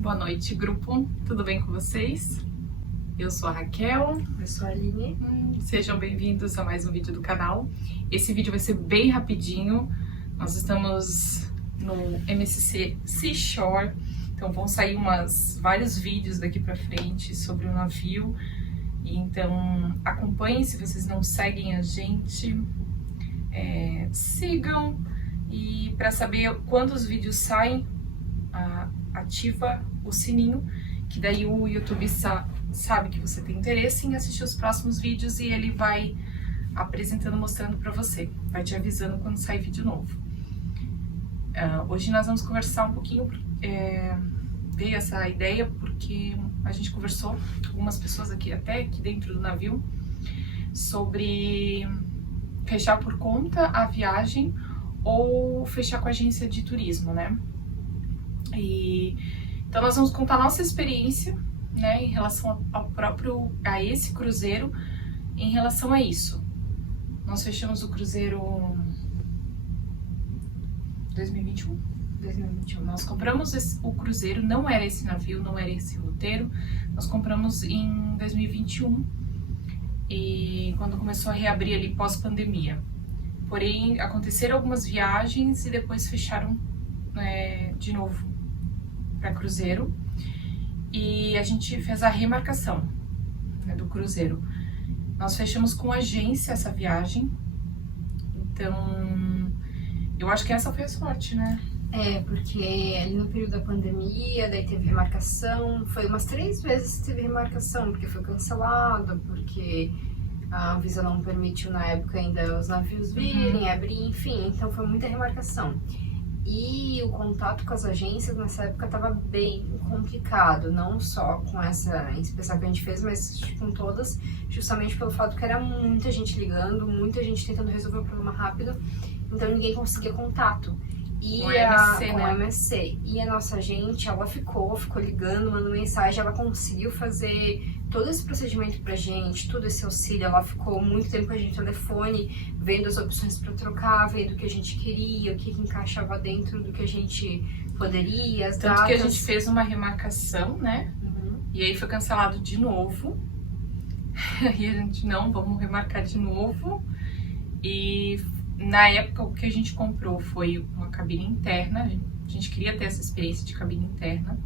Boa noite, grupo. Tudo bem com vocês? Eu sou a Raquel. Eu sou a Aline. Sejam bem-vindos a mais um vídeo do canal. Esse vídeo vai ser bem rapidinho. Nós estamos no MSC Seashore, então vão sair vários vídeos daqui pra frente sobre o navio. Então acompanhem, se vocês não seguem a gente, sigam. E para saber quando os vídeos saem, ativa o sininho, que daí o YouTube sabe que você tem interesse em assistir os próximos vídeos e ele vai apresentando, mostrando para você, vai te avisando quando sai vídeo novo. Hoje nós vamos conversar um pouquinho, veio essa ideia porque a gente conversou com algumas pessoas aqui dentro do navio sobre fechar por conta a viagem ou fechar com a agência de turismo, né? Então nós vamos contar a nossa experiência, né, em relação a esse cruzeiro, em relação a isso. Nós fechamos o cruzeiro 2021. Nós compramos o cruzeiro, não era esse navio, não era esse roteiro. Nós compramos em 2021 e quando começou a reabrir ali pós-pandemia. Porém, aconteceram algumas viagens e depois fecharam de novo para cruzeiro, e a gente fez a remarcação, né, do cruzeiro. Nós fechamos com agência essa viagem, então eu acho que essa foi a sorte, né? Porque ali no período da pandemia, daí teve remarcação, foi umas 3 vezes que teve remarcação, porque foi cancelado, porque a Anvisa não permitiu na época ainda os navios virem, abrir, enfim, então foi muita remarcação. E o contato com as agências nessa época estava bem complicado, não só com essa em especial que a gente fez, mas com todas, justamente pelo fato que era muita gente ligando, muita gente tentando resolver o problema rápido, então ninguém conseguia contato. E com a MSC. E a nossa agente, ela ficou ligando, mandando mensagem, ela conseguiu fazer todo esse procedimento pra gente, todo esse auxílio, ela ficou muito tempo com a gente no telefone, vendo as opções para trocar, vendo o que a gente queria, o que encaixava dentro do que a gente poderia, as datas. Tanto que a gente fez uma remarcação, né? E aí foi cancelado de novo. E a gente, não, vamos remarcar de novo. E na época o que a gente comprou foi uma cabine interna, a gente queria ter essa experiência de cabine interna.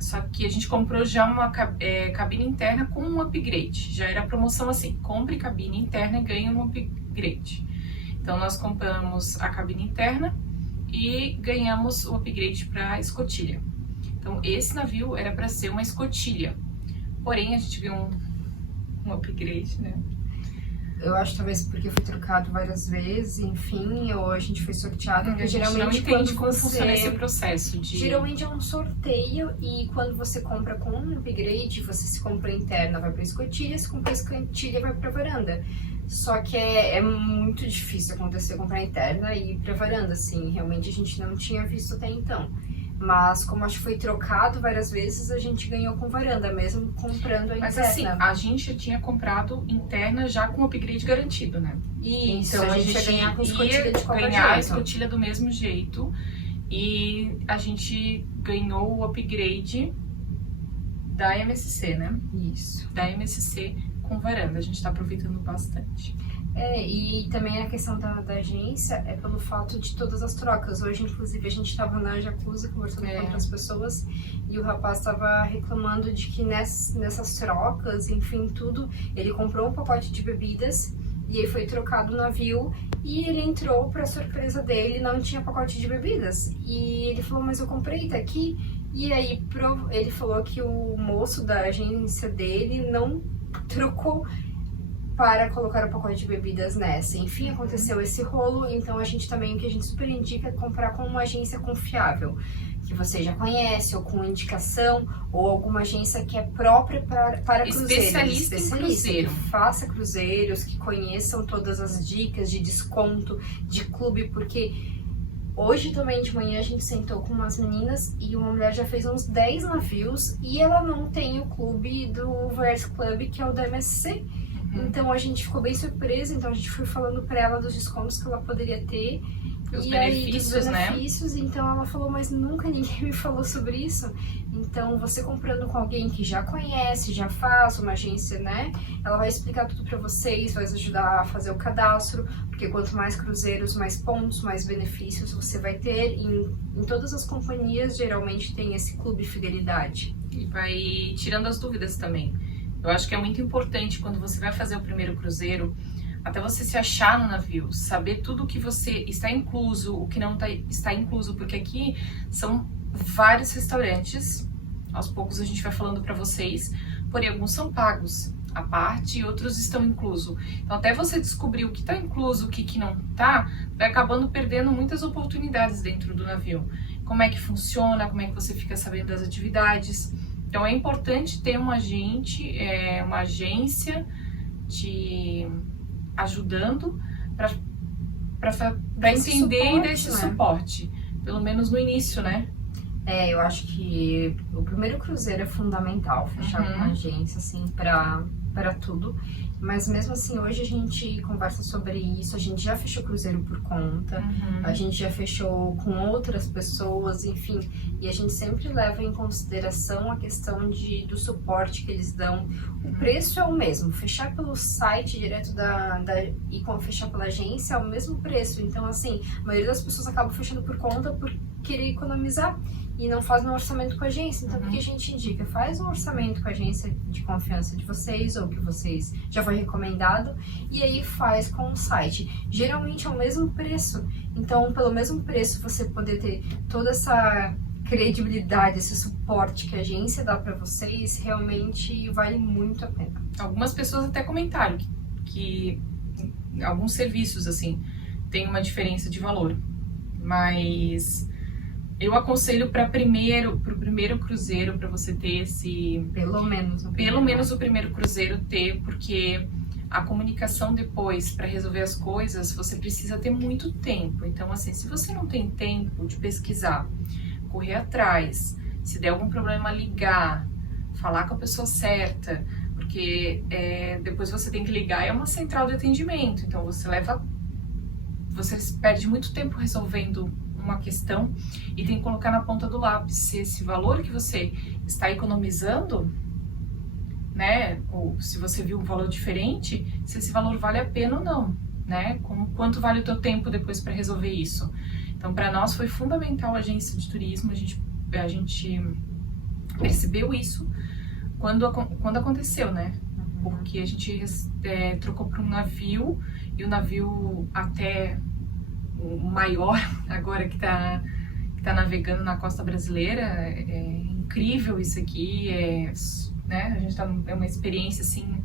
Só que a gente comprou já uma cabine interna com um upgrade. Já era a promoção assim, compre cabine interna e ganhe um upgrade. Então nós compramos a cabine interna e ganhamos o upgrade para escotilha. Então esse navio era para ser uma escotilha. Porém a gente viu um upgrade, né? Eu acho talvez porque foi trocado várias vezes, enfim, ou a gente foi sorteado. Porque geralmente não entende como funciona esse processo. Geralmente é um sorteio, e quando você compra com um upgrade, você se compra interna, vai pra escotilha, se compra escotilha, vai pra varanda. Só que é muito difícil acontecer comprar interna e ir pra varanda, assim, realmente a gente não tinha visto até então. Mas como acho que foi trocado várias vezes, a gente ganhou com varanda, mesmo comprando a interna. Mas assim, a gente tinha comprado interna já com upgrade garantido, né? Isso, então a gente ia ganhar com escotilha de qualquer ganhar a jeito. escotilha do mesmo jeito. E a gente ganhou o upgrade da MSC, né? Isso. Da MSC com varanda, a gente tá aproveitando bastante. E também a questão da agência é pelo fato de todas as trocas. Hoje, inclusive, a gente estava na jacuzzi conversando com outras pessoas e o rapaz estava reclamando de que nessas trocas, enfim, tudo, ele comprou um pacote de bebidas e aí foi trocado o navio e ele entrou, para surpresa dele, não tinha pacote de bebidas. E ele falou, mas eu comprei, tá aqui. E aí ele falou que o moço da agência dele não trocou para colocar o pacote de bebidas nessa. Enfim, aconteceu esse rolo, então o que a gente super indica é comprar com uma agência confiável, que você já conhece, ou com indicação, ou alguma agência que é própria para cruzeiros. Especialista em cruzeiro. Que faça cruzeiros, que conheçam todas as dicas de desconto, de clube, porque hoje também de manhã a gente sentou com umas meninas e uma mulher já fez uns 10 navios e ela não tem o clube do Voyage Club, que é o da MSC. Então a gente ficou bem surpresa, então a gente foi falando pra ela dos descontos que ela poderia ter Os e benefícios, aí, dos benefícios, então ela falou, mas nunca ninguém me falou sobre isso. Então, você comprando com alguém que já conhece, já faz uma agência, né? Ela vai explicar tudo pra vocês, vai ajudar a fazer o cadastro, porque quanto mais cruzeiros, mais pontos, mais benefícios você vai ter. Em todas as companhias, geralmente, tem esse clube fidelidade. E vai tirando as dúvidas também. Eu acho que é muito importante quando você vai fazer o primeiro cruzeiro, até você se achar no navio, saber tudo o que você está incluso, o que não está incluso, porque aqui são vários restaurantes, aos poucos a gente vai falando para vocês, porém alguns são pagos à parte e outros estão inclusos. Então até você descobrir o que está incluso, o que não está, vai acabando perdendo muitas oportunidades dentro do navio. Como é que funciona, como é que você fica sabendo das atividades. Então é importante ter um agente, uma agência te ajudando para entender e dar esse suporte, pelo menos no início, né? Eu acho que o primeiro cruzeiro é fundamental, fechar com uma agência, assim, para tudo. Mas mesmo assim, hoje a gente conversa sobre isso, a gente já fechou cruzeiro por conta, a gente já fechou com outras pessoas, enfim. E a gente sempre leva em consideração a questão do suporte que eles dão. O preço é o mesmo, fechar pelo site direto e fechar pela agência é o mesmo preço. Então, assim, a maioria das pessoas acaba fechando por conta por querer economizar e não faz um orçamento com a agência. Então, o que a gente indica? Faz um orçamento com a agência de confiança de vocês, ou que vocês já foi recomendado, e aí faz com o site. Geralmente é o mesmo preço. Então, pelo mesmo preço, você poder ter toda essa credibilidade, esse suporte que a agência dá para vocês, realmente vale muito a pena. Algumas pessoas até comentaram que alguns serviços, assim, tem uma diferença de valor, mas eu aconselho para o primeiro cruzeiro, para você ter esse... Pelo menos o primeiro cruzeiro ter, porque a comunicação depois, para resolver as coisas, você precisa ter muito tempo. Então, assim, se você não tem tempo de pesquisar, correr atrás, se der algum problema, ligar, falar com a pessoa certa, porque depois você tem que ligar, é uma central de atendimento, então você perde muito tempo resolvendo uma questão e tem que colocar na ponta do lápis se esse valor que você está economizando, né, ou se você viu um valor diferente, se esse valor vale a pena ou não, né, quanto vale o teu tempo depois para resolver isso. Então, para nós foi fundamental a agência de turismo, a gente percebeu isso quando aconteceu, né, porque a gente trocou para um navio, e o navio até o maior agora que tá navegando na costa brasileira, é incrível isso aqui, né, a gente é uma experiência assim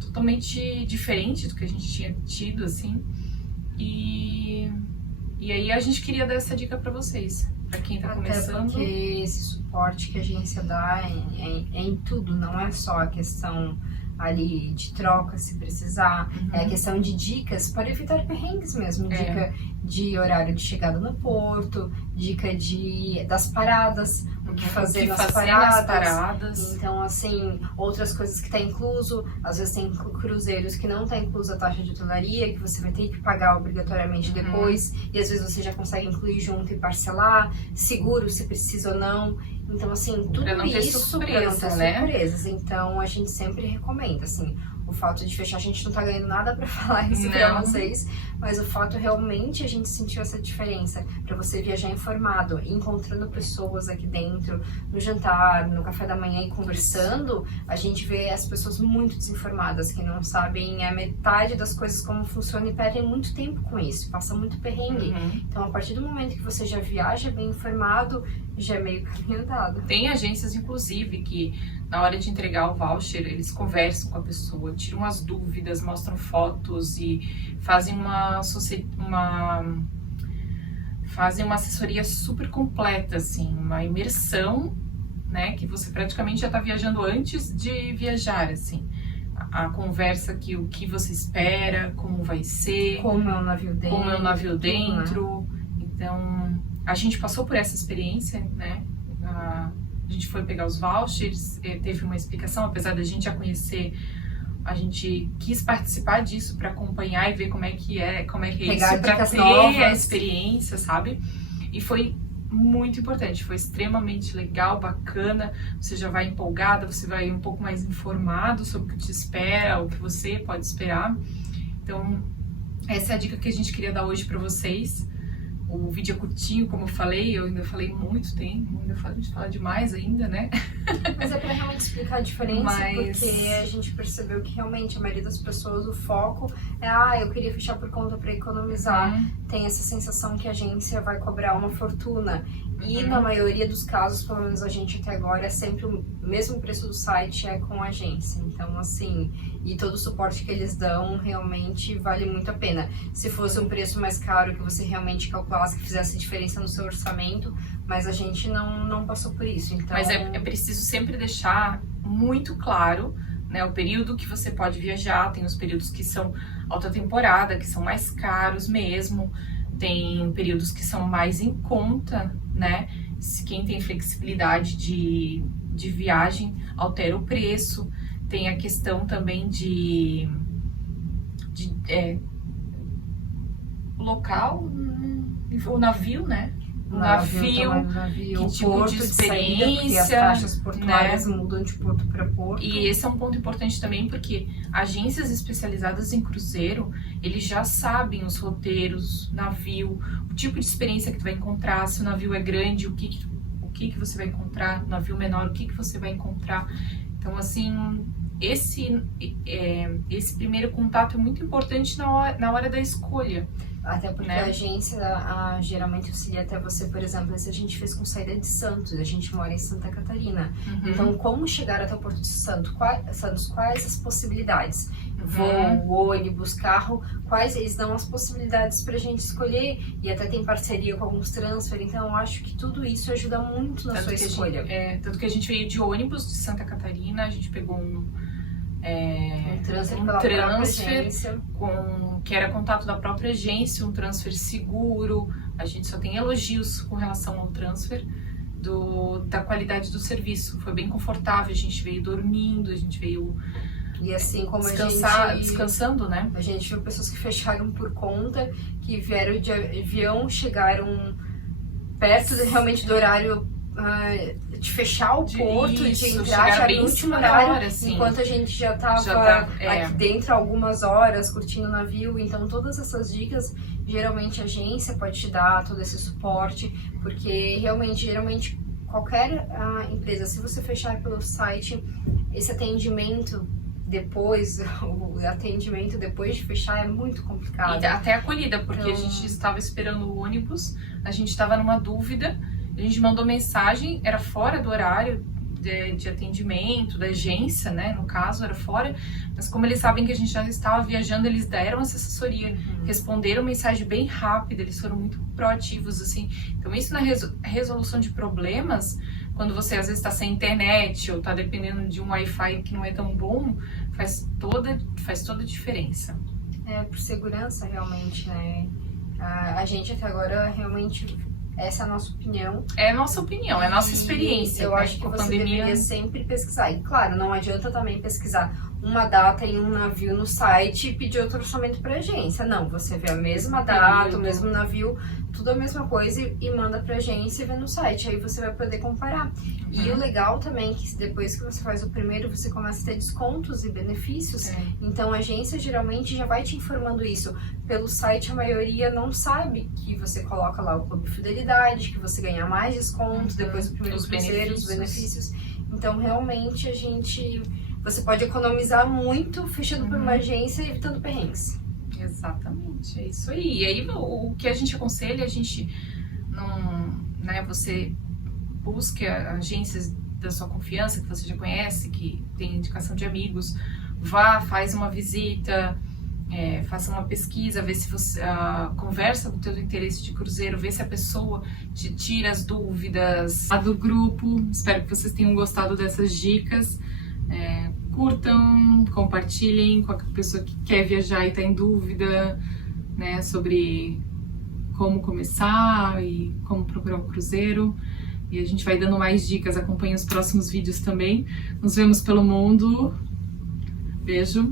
totalmente diferente do que a gente tinha tido, assim, e aí a gente queria dar essa dica para vocês, para quem tá começando. Até porque esse suporte que a agência dá é em tudo, não é só a questão ali de troca, se precisar, é a questão de dicas para evitar perrengues mesmo, dica de horário de chegada no porto, dica das paradas, o que fazer nas paradas. Então, assim, outras coisas que tá incluso, às vezes tem cruzeiros que não tá incluso a taxa de hotelaria, que você vai ter que pagar obrigatoriamente depois, e às vezes você já consegue incluir junto e parcelar, seguro se precisa ou não. Então, assim, tudo pra não ter isso surpresa, né? Surpresas. Então, a gente sempre recomenda, assim, o fato de fechar, a gente não tá ganhando nada pra falar isso pra vocês, mas o fato realmente a gente sentiu essa diferença, pra você viajar informado, encontrando pessoas aqui dentro, no jantar, no café da manhã e conversando, a gente vê as pessoas muito desinformadas, que não sabem a metade das coisas como funciona e perdem muito tempo com isso, passam muito perrengue. Então, a partir do momento que você já viaja bem informado, já é meio caminho andado. Tem agências, inclusive, que na hora de entregar o voucher, eles conversam com a pessoa, tiram as dúvidas, mostram fotos e fazem uma assessoria super completa, assim, uma imersão, né, que você praticamente já está viajando antes de viajar, assim. A conversa o que você espera, como vai ser, como é o navio dentro, né? Então, a gente passou por essa experiência, né? A gente foi pegar os vouchers, teve uma explicação, apesar da gente já conhecer a gente quis participar disso para acompanhar e ver como é que é Pegar isso, para dicas ter novas. a experiência, sabe? E foi muito importante, foi extremamente legal, bacana. Você já vai empolgada, você vai um pouco mais informado sobre o que te espera, o que você pode esperar. Então, essa é a dica que a gente queria dar hoje para vocês. O vídeo é curtinho, como eu falei, eu ainda falei muito tempo, a gente fala demais ainda, né? Mas é pra realmente explicar a diferença, Mas- porque a gente percebeu que realmente a maioria das pessoas, o foco é, eu queria fechar por conta pra economizar. Tem essa sensação que a agência vai cobrar uma fortuna. E na maioria dos casos, pelo menos a gente até agora, é sempre o mesmo preço do site é com a agência. Então, assim, e todo o suporte que eles dão realmente vale muito a pena. Se fosse um preço mais caro, que você realmente calculasse, que fizesse diferença no seu orçamento, mas a gente não passou por isso. Então... Mas é preciso sempre deixar muito claro, né, o período que você pode viajar. Tem os períodos que são alta temporada, que são mais caros mesmo. Tem períodos que são mais em conta, né? Se quem tem flexibilidade de viagem altera o preço. Tem a questão também de local, o navio, né? O navio, que tipo porto de de saída, porque as experiência, taxas portuárias né? mudam de porto para porto. E esse é um ponto importante também, porque agências especializadas em cruzeiro, eles já sabem os roteiros, navio, o tipo de experiência que tu vai encontrar, se o navio é grande, o que você vai encontrar, navio menor, o que você vai encontrar. Então, assim, esse primeiro contato é muito importante na hora da escolha. Até porque né? a agência geralmente auxilia até você, por exemplo, se a gente fez com saída de Santos, a gente mora em Santa Catarina. Então, como chegar até o Porto de Santos? Quais as possibilidades? Voo, ônibus, carro, quais eles dão as possibilidades pra gente escolher, e até tem parceria com alguns transfer, então eu acho que tudo isso ajuda muito na sua escolha. Tanto que a gente veio de ônibus de Santa Catarina, a gente pegou um transfer pela própria agência, que era contato da própria agência, um transfer seguro. A gente só tem elogios com relação ao transfer, da qualidade do serviço. Foi bem confortável, a gente veio dormindo, a gente veio e assim como descansando, né? A gente viu pessoas que fecharam por conta, que vieram de avião, chegaram perto realmente do horário de fechar o porto, de entrar já no último horário, assim, enquanto a gente já tava aqui dentro algumas horas curtindo o navio. Então todas essas dicas, geralmente a agência pode te dar todo esse suporte, porque geralmente qualquer empresa, se você fechar pelo site, esse atendimento depois, o atendimento depois de fechar é muito complicado. E até acolhida, porque a gente estava esperando o ônibus, a gente estava numa dúvida, a gente mandou mensagem, era fora do horário de atendimento, da agência, né, no caso, era fora, mas como eles sabem que a gente já estava viajando, eles deram essa assessoria, responderam mensagem bem rápida, eles foram muito proativos, assim. Então isso na resolução de problemas, quando você às vezes está sem internet ou está dependendo de um Wi-Fi que não é tão bom, faz toda a diferença. Por segurança, realmente, né? A gente até agora, realmente, essa é a nossa opinião. É a nossa opinião, é a nossa experiência. Eu acho que você deveria sempre pesquisar. E claro, não adianta também pesquisar uma data em um navio no site e pedir outro orçamento para agência. Não, você vê a mesma data, o mesmo navio, tudo a mesma coisa e manda pra agência e vê no site. Aí você vai poder comparar. E o legal também é que depois que você faz o primeiro, você começa a ter descontos e benefícios. Então a agência geralmente já vai te informando isso. Pelo site a maioria não sabe que você coloca lá o Clube Fidelidade, que você ganha mais descontos depois do primeiro cruzeiro, os benefícios. Então realmente você pode economizar muito fechando por uma agência e evitando perrengues. Exatamente, é isso aí. E aí o que a gente aconselha, a gente não, né, você busque agências da sua confiança, que você já conhece, que tem indicação de amigos, faz uma visita, faça uma pesquisa, vê se você conversa do teu interesse de cruzeiro, vê se a pessoa te tira as dúvidas do grupo. Espero que vocês tenham gostado dessas dicas. Curtam, compartilhem com a pessoa que quer viajar e está em dúvida, né, sobre como começar e como procurar um cruzeiro. E a gente vai dando mais dicas, acompanhe os próximos vídeos também. Nos vemos pelo mundo. Beijo.